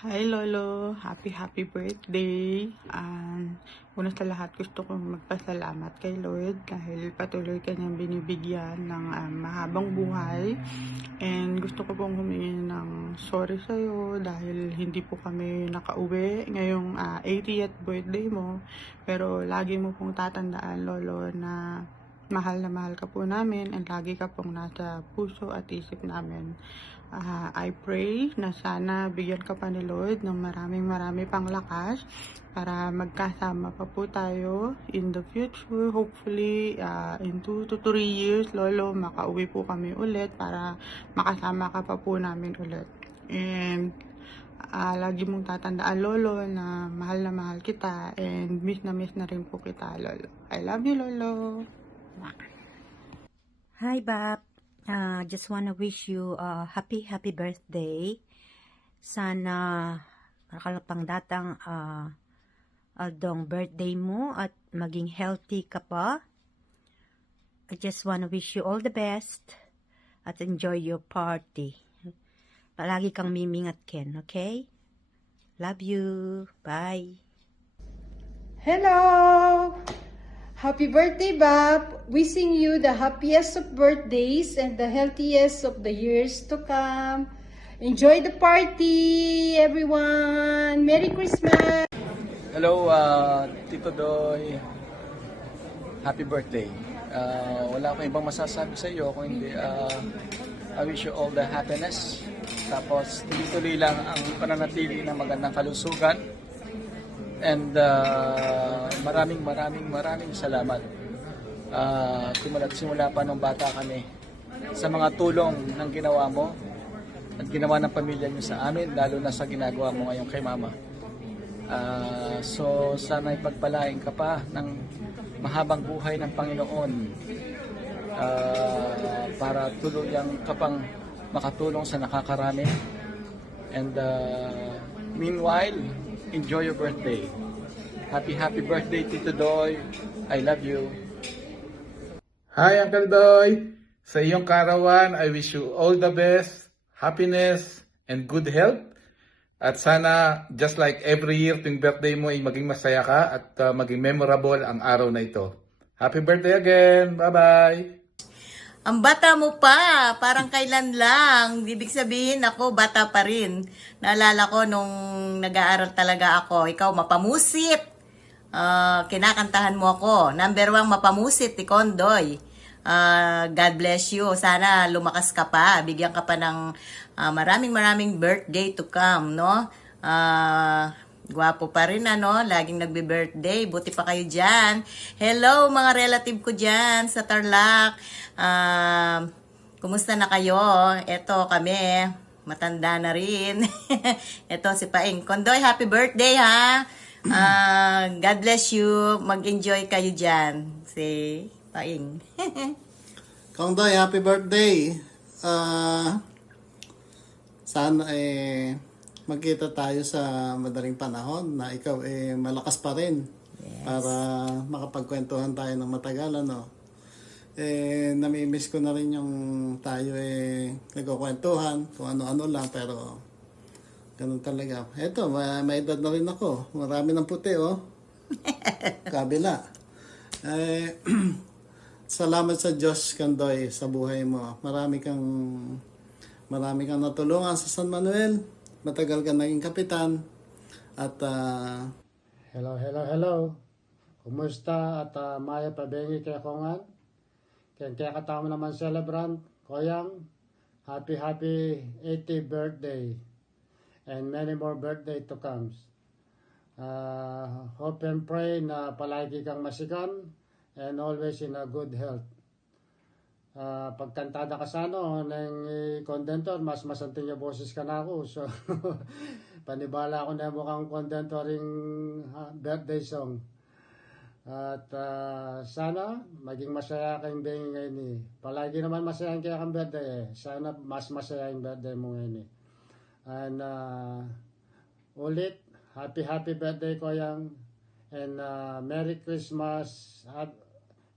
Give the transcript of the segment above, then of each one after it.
Hi Lolo, happy birthday. Una sa lahat gusto kong magpasalamat kay Lord dahil patuloy kanyang binibigyan ng mahabang buhay. And gusto ko pong humingi ng sorry sa'yo dahil hindi po kami nakauwi ngayong 80th birthday mo. Pero lagi mo pong tatandaan Lolo na mahal ka po namin and lagi ka pong nasa puso at isip namin. I pray na sana bigyan ka pa ni Lord ng marami pang lakas para magkasama pa po tayo in the future. Hopefully, in 2 to 3 years, Lolo, makauwi po kami ulit para makasama ka pa po namin ulit. And lagi mong tatandaan, Lolo, na mahal kita and miss na rin po kita, Lolo. I love you, Lolo. Hi, Bob. Just wanna wish you a happy birthday. Sana nakalapang datang aldong birthday mo at maging healthy ka pa. I just wanna wish you all the best at enjoy your party. Palagi kang mimingat, Ken, okay? Love you. Bye. Hello! Happy birthday, Bob! Wishing you the happiest of birthdays and the healthiest of the years to come. Enjoy the party, everyone! Merry Christmas! Hello, Tito Doy. Happy birthday. Wala akong ibang masasabi sa iyo kung hindi I wish you all the happiness. Tapos tuloy-tuloy lang ang pananatili ng magandang kalusugan. And maraming salamat. Simula pa nung bata kami sa mga tulong ng ginawa mo at ginawa ng pamilya niyo sa amin, lalo na sa ginagawa mo ngayon kay Mama. So sana ipagpalain ka pa ng mahabang buhay ng Panginoon para tuluyang ka pang makatulong sa nakakarami. And meanwhile, enjoy your birthday. Happy birthday, Tito Doy. I love you. Hi, Uncle Doy. Sa iyong karawan, I wish you all the best, happiness, and good health. At sana, just like every year, tuwing birthday mo ay maging masaya ka at maging memorable ang araw na ito. Happy birthday again. Bye-bye. Ang bata mo pa, parang kailan lang. Ibig sabihin ako, bata pa rin. Naalala ko nung nag-aaral talaga ako, ikaw mapamusit. Kinakantahan mo ako. Number 1, mapamusit, Tikondoy. God bless you. Sana lumakas ka pa. Bigyan ka pa ng maraming birthday to come, no? Gwapo pa rin, ano? Laging nagbe-birthday. Buti pa kayo dyan. Hello, mga relative ko dyan sa Tarlac. Kumusta na kayo? Eto kami. Matanda na rin. Eto si Paing. Kondoy, happy birthday, ha? God bless you. Mag-enjoy kayo dyan. Si Paing. Kongdoy, happy birthday. Sana magkita tayo sa madaling panahon na ikaw malakas pa rin. Yes. Para makapagkwentuhan tayo ng matagal, ano. Namimiss ko na rin yung tayo nagkukwentuhan kung ano-ano lang, pero ganun talaga. Eto, may edad na rin ako. Marami ng puti, oh. Kabila. Salamat sa Diyos, Kandoy, sa buhay mo. Marami kang natulungan sa San Manuel. Matagal ka naging kapitan. At Hello. Kumusta at maya pabengi kay kongan? Kaya katama naman celebrant, koyang, happy 80th birthday. And many more birthday to come. Hope and pray na palagi kang masikan and always in a good health. Pagkantada ka sa ng condentor, mas masanting yung boses ka na ako. So, panibala ako na mukhang condentoring birthday song. At sana maging masaya kayong bengi ngayon. Palagi naman masaya kaya kang birthday. Sana mas masaya yung birthday mo ngayon. And ulit, happy birthday ko yang. And Merry Christmas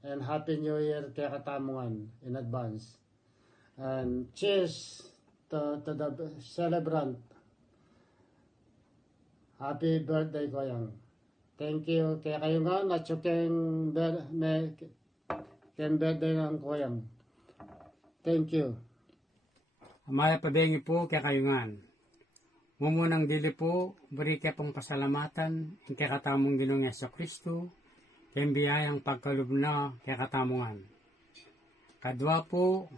and Happy New Year kaya katamungan in advance. And cheers to the celebrant. Happy birthday, Koyang. Thank you. Kaya kayo nga, natsukeng birthday ng Koyang. Thank you. Amaya pabengi po kaya kayungan. Mumunang dili po, beri kaya pong pasalamatan, ang kaya katamong Ginoong Jesucristo, kaya biyayang pagkalubna kaya katamungan. Kadwa po,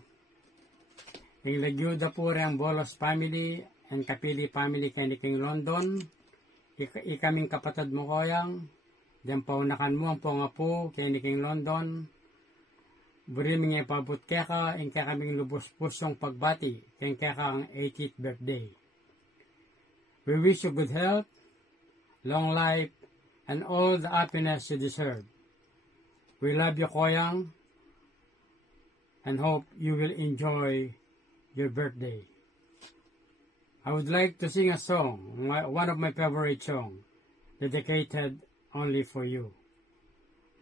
ang lagyuda po rin ang Bolos family, ang Kapili family kaya ni King London, ikaming kapatid mo Koyang, diyan paunakan mo ang po nga po kaya ni King London, buri mga ipabot kaya ka, ang kaya kaming lubos pusong pagbati, kaya ka ang 80th birthday. We wish you good health, long life, and all the happiness you deserve. We love you, Koyang, and hope you will enjoy your birthday. I would like to sing a song, one of my favorite songs, dedicated only for you.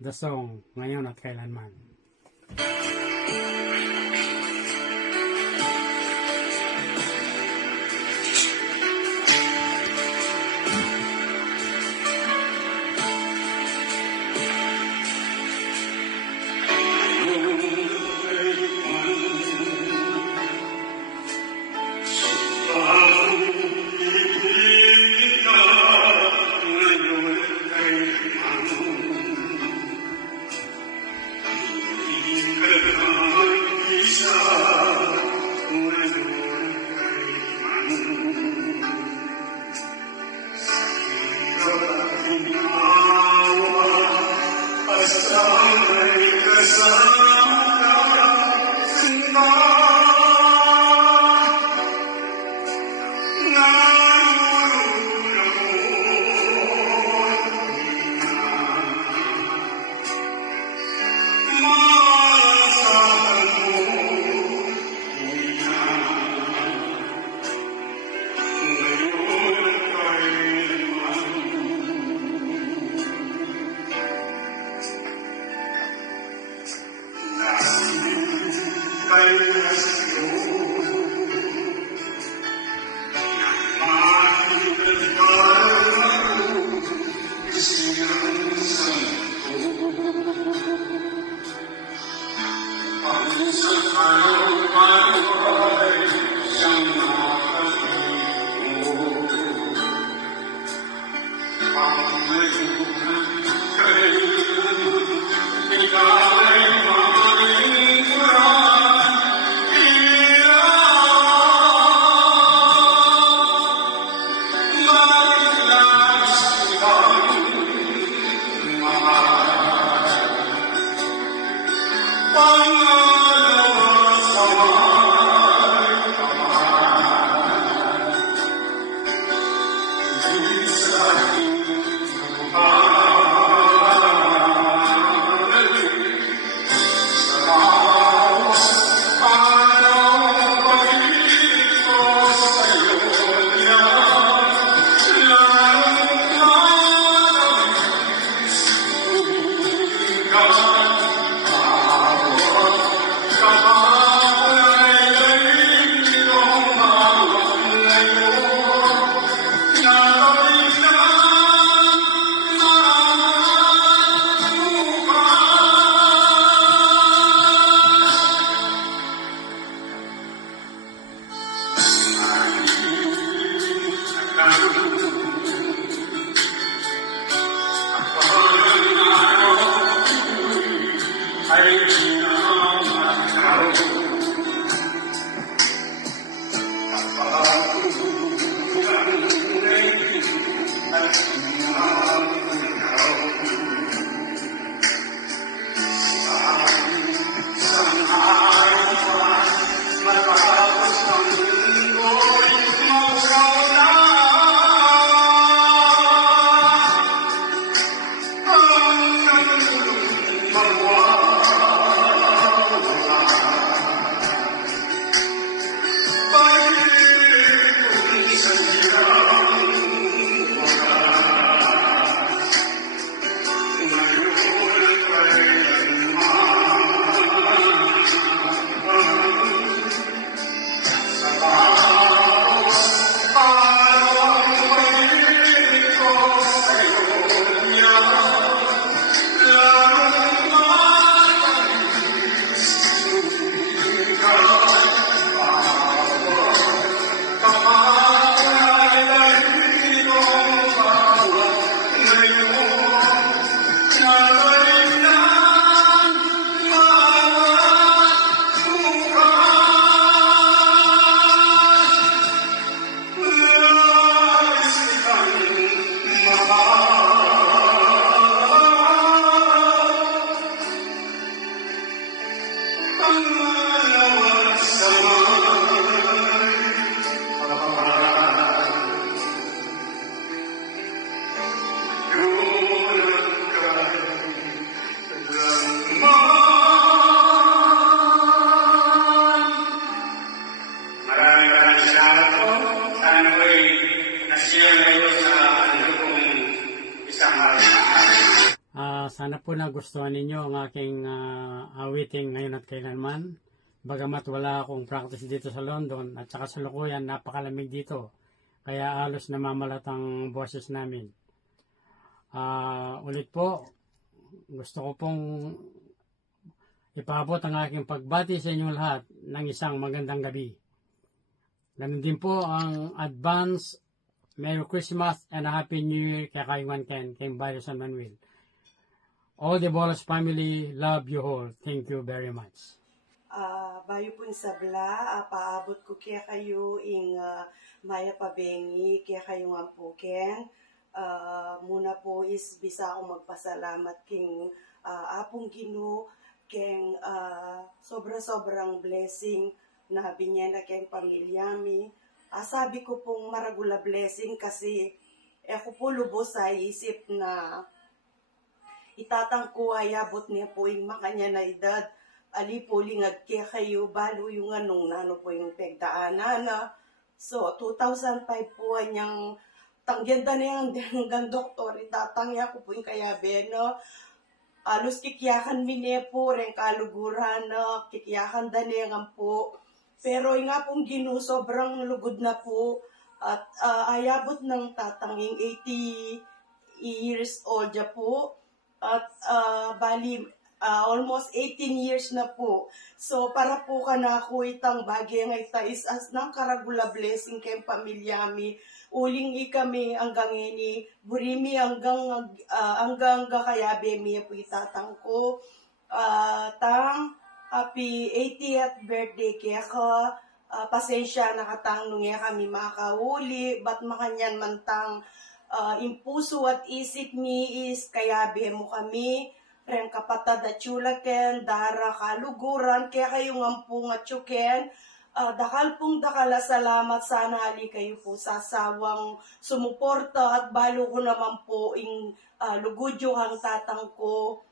The song, Ngayon at Kailanman. Bye. Sana po nagustuhan ninyo ang aking awiting ngayon at kailanman. Bagamat wala akong practice dito sa London at saka sa Lukuyan, napakalamig dito. Kaya halos namamalat ang boses namin. Ulit po, gusto ko pong ipaabot ang aking pagbati sa inyong lahat ng isang magandang gabi. Ganun din po ang advance Merry Christmas and a Happy New Year kay Kayuan Ken, kay Bayo San Manuel. All the Bolos family, love you all. Thank you very much. Bayo po sabla, paabot ko kaya kayo ing maya pabengi, kaya kayo nga po ken. Muna po is bisa akong magpasalamat king apong Ginoo king sobra-sobrang blessing na binyan na king pamilyami. Sabi ko pong maragula blessing kasi ako po lubos sa isip na itatang ko ayabot niya po yung makanya na edad. Ali po lingag kaya kayo balo yung anong nano po yung pagdaanan na. So 2005 po anyang tanggenda na yung hanggang doktor, itatangya ko po yung kayabe, no? Alos kikiyakan mine po, rin kaluguran, no? Kikiyakan danengan po. Pero yung nga pong Ginoo, sobrang lugod na po. At ayabot ng tatanging 80 years old ya po. At bali, almost 18 years na po. So, para po ka na ako itang bagay ng itais as ng karagula blessing kay pamilyami. Uling kami hanggang ini, burimi hanggang kayabe mi po itatang ko. Tang, happy 80th birthday kaya ka. Pasensya nakatang nung kami makahuli, ba't makanyan mantang impuso at isip mi is kayabe mo kami. Ren kapatad at chulaken, dara kaluguran, kaya kayo ngampung at chuken. Dakal pong dakala salamat sana ali kayo po sa sawang sumuporta at balo ko naman po ing lugudyo hang tatang ko.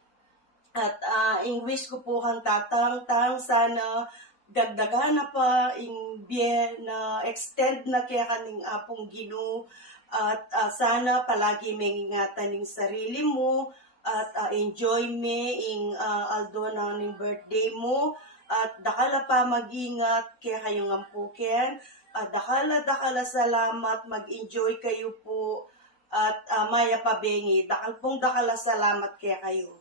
At ing wish ko po hang tatang sana dagdagan na pa ing bien na extend na kaya kaning apong Ginoo. At sana palagi may ingatan ning sarili mo. At enjoy me ing aldo na ning birthday mo. At dakala pa mag-ingat kaya kayong ampuken. At dakala salamat, mag-enjoy kayo po. At maya pabengi, dakal pong dakala salamat kaya kayo.